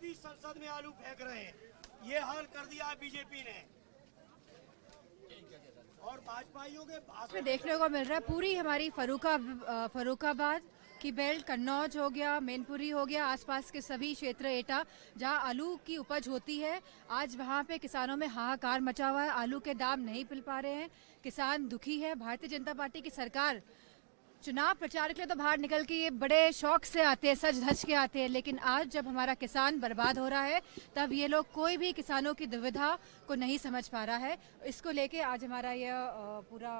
प्रतिनिधि संसद में आलू फेंक रहे हैं। ये हाल कर दिया बीजेपी ने। और भाजपाइयों के में देखने को मिल रहा है पूरी हमारी फर्रुखाबाद की बेल्ट, कन्नौज हो गया, मैनपुरी हो गया, आसपास के सभी क्षेत्र, एटा, जहां आलू की उपज होती है, आज वहां पे किसानों में हाहाकार मचा हुआ है। आलू के दाम नहीं मिल पा रहे हैं, किसान दुखी है। भारतीय जनता पार्टी की सरकार चुनाव प्रचार के लिए तो बाहर निकल के ये बड़े शौक से आते हैं, सज धज के आते हैं, लेकिन आज जब हमारा किसान बर्बाद हो रहा है तब ये लोग कोई भी किसानों की दुविधा को नहीं समझ पा रहा है। इसको लेके आज हमारा यह पूरा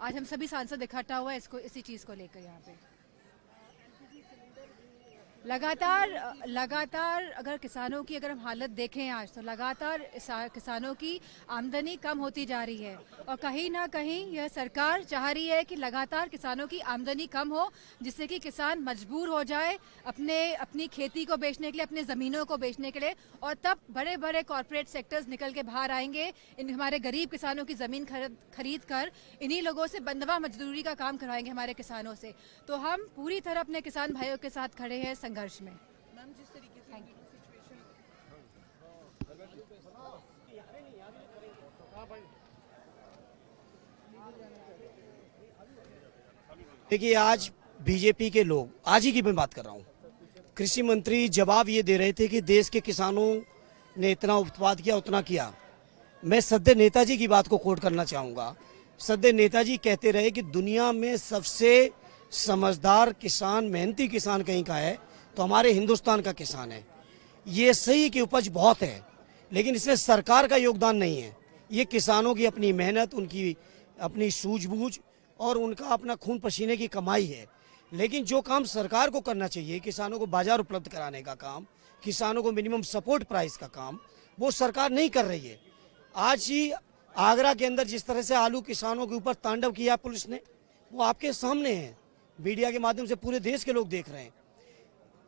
आज हम सभी सांसद इकट्ठा हुआ है इसी चीज को लेकर यहाँ पे। लगातार अगर किसानों की अगर हम हालत देखें आज तो लगातार किसानों की आमदनी कम होती जा रही है और कहीं ना कहीं यह सरकार चाह रही है कि लगातार किसानों की आमदनी कम हो, जिससे कि किसान मजबूर हो जाए अपनी खेती को बेचने के लिए, अपने ज़मीनों को बेचने के लिए, और तब बड़े बड़े कॉरपोरेट सेक्टर्स निकल के बाहर आएंगे। इन हमारे गरीब किसानों की ज़मीन खरीद कर इन्हीं लोगों से बंधवा मजदूरी का काम करवाएंगे हमारे किसानों से। तो हम पूरी तरह अपने किसान भाइयों के साथ खड़े हैं संघर्ष में। मैम, जिस तरीके से देखिए, आज बीजेपी के लोग, आज ही की मैं बात कर रहा हूँ, कृषि मंत्री जवाब ये दे रहे थे कि देश के किसानों ने इतना उत्पाद किया, उतना किया। मैं सद्य नेताजी की बात को कोट करना चाहूँगा। सद्य नेताजी कहते रहे कि दुनिया में सबसे समझदार किसान, मेहनती किसान कहीं का है तो हमारे हिंदुस्तान का किसान है। ये सही कि उपज बहुत है, लेकिन इसमें सरकार का योगदान नहीं है। ये किसानों की अपनी मेहनत, उनकी अपनी सूझबूझ और उनका अपना खून पसीने की कमाई है। लेकिन जो काम सरकार को करना चाहिए, किसानों को बाजार उपलब्ध कराने का काम, किसानों को मिनिमम सपोर्ट प्राइस का काम, वो सरकार नहीं कर रही है। आज ही आगरा के अंदर जिस तरह से आलू किसानों के ऊपर तांडव किया पुलिस ने, वो आपके सामने है, मीडिया के माध्यम से पूरे देश के लोग देख रहे हैं।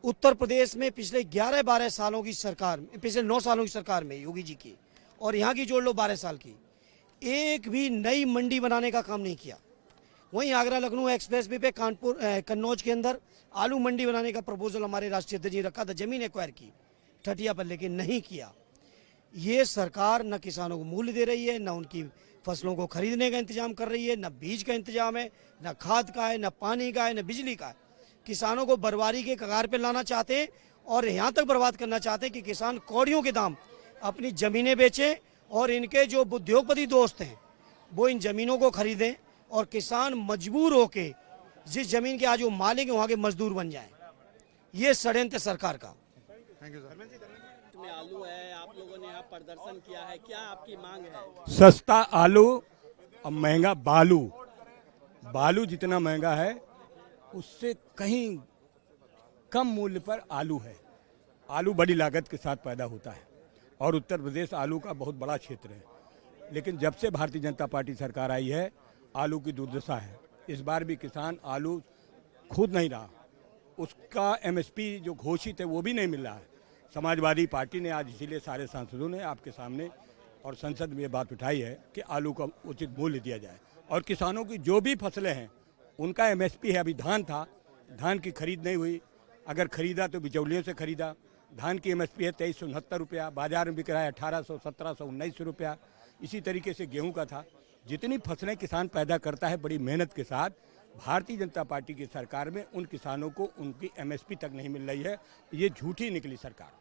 उत्तर प्रदेश में पिछले 11-12 सालों की सरकार, पिछले 9 सालों की सरकार में योगी जी की, और यहाँ की जोड़ लो 12 साल की, एक भी नई मंडी बनाने का काम नहीं किया। वहीं आगरा लखनऊ एक्सप्रेस वे पे कन्नौज के अंदर आलू मंडी बनाने का प्रपोजल हमारे राष्ट्रीय अध्यक्ष ने रखा था, जमीन एक्वायर की ठटिया पर, लेकिन नहीं किया। ये सरकार न किसानों को मूल्य दे रही है, न उनकी फसलों को खरीदने का इंतजाम कर रही है, न बीज का इंतजाम है, न खाद का है, न पानी का है, न बिजली का है। किसानों को बर्बादी के कगार पे लाना चाहते हैं और यहाँ तक बर्बाद करना चाहते हैं कि किसान कौड़ियों के दाम अपनी ज़मीनें बेचें और इनके जो उद्योगपति दोस्त हैं वो इन ज़मीनों को खरीदें और किसान मजबूर होके जिस ज़मीन के आज वो मालिक हैं वहाँ के मजदूर बन जाएं। ये षड्यंत्र सरकार का। Thank you sir. में आलू है, आप लोगों ने यहाँ प्रदर्शन किया है, क्या आपकी मांग है? सस्ता आलू और महंगा बालू। बालू जितना महंगा है उससे कहीं कम मूल्य पर आलू है। आलू बड़ी लागत के साथ पैदा होता है और उत्तर प्रदेश आलू का बहुत बड़ा क्षेत्र है, लेकिन जब से भारतीय जनता पार्टी सरकार आई है आलू की दुर्दशा है। इस बार भी किसान आलू खुद नहीं रहा, उसका एमएसपी जो घोषित है वो भी नहीं मिल रहा है। समाजवादी पार्टी ने आज इसीलिए सारे सांसदों ने आपके सामने और संसद में ये बात उठाई है कि आलू का उचित मूल्य दिया जाए और किसानों की जो भी फसलें हैं उनका एमएसपी है। अभी धान था, धान की खरीद नहीं हुई, अगर खरीदा तो बिचौलियों से खरीदा। धान की एमएसपी है 2369 रुपया, बाजार में बिक रहा है 1800, 1700, 1900 रुपया। इसी तरीके से गेहूं का था। जितनी फसलें किसान पैदा करता है बड़ी मेहनत के साथ, भारतीय जनता पार्टी की सरकार में उन किसानों को उनकी एमएसपी तक नहीं मिल रही है। ये झूठी निकली सरकार।